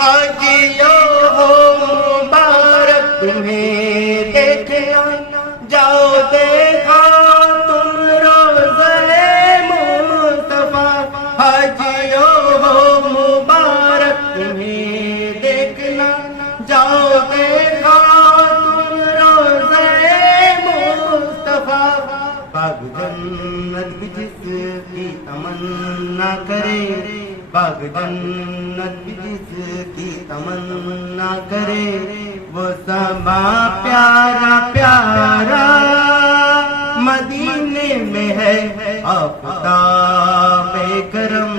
حاجیوں ہو مبارک تمہیں دیکھنا، جاؤ دیکھا تم روضہ مصطفیٰ، حاجیوں ہو مبارک تمہیں دیکھنا، جاؤ دیکھا تم روضہ مصطفیٰ، باغ جنت بھی جس کی تمنا کرے، باغ جنت بھی جس کی تمنا کرے، وہ سما پیارا پیارا مدینے میں ہے، آفتاب کرم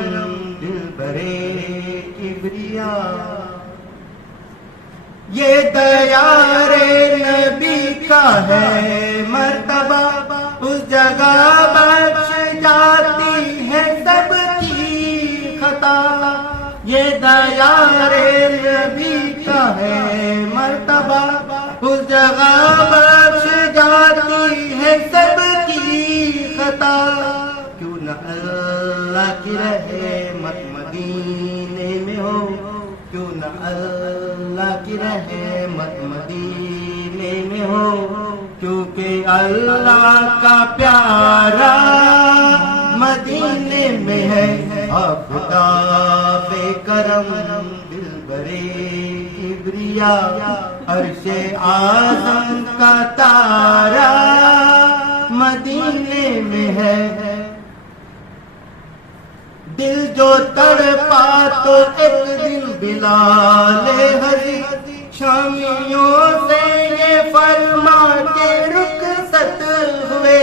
دل برے کبریا، یہ دیار نبی کا ہے مرتبہ، اس جگہ بخش جاتی ہے سب کی خطا، یہ دیار نبی کا ہے مرتبہ، اس جگہ بخش جاتی ہے سب کی خطا، کیوں نہ اللہ کی رحمت مدینے میں ہو، کیوں نہ اللہ کی رحمت مدینے میں ہو، کیونکہ اللہ کا پیارا مدینے میں ہے، آفتاب کرم دل برے کبریا، عرش اعظم کا تارا مدینے میں ہے، دل جو تڑپا تو ایک دن بلال حضی شامیوں سے یہ فرما کے رخصت ہوئے،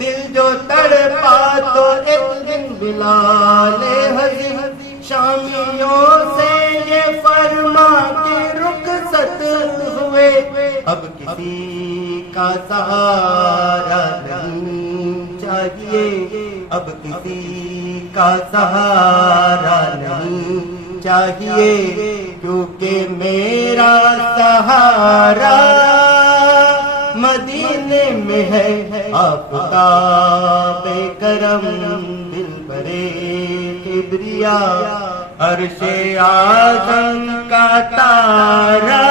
دل جو تڑپا تو ایک دن بلال حضی شامیوں سے یہ فرما کے رخصت ہوئے، اب کسی کا سہارا نہیں چاہیے، اب کسی کا سہارا نہیں چاہیے، کیونکہ میرا سہارا مدینے میں ہے، آفتاب کرم دل برے کبریا، عرش اعظم کا تارا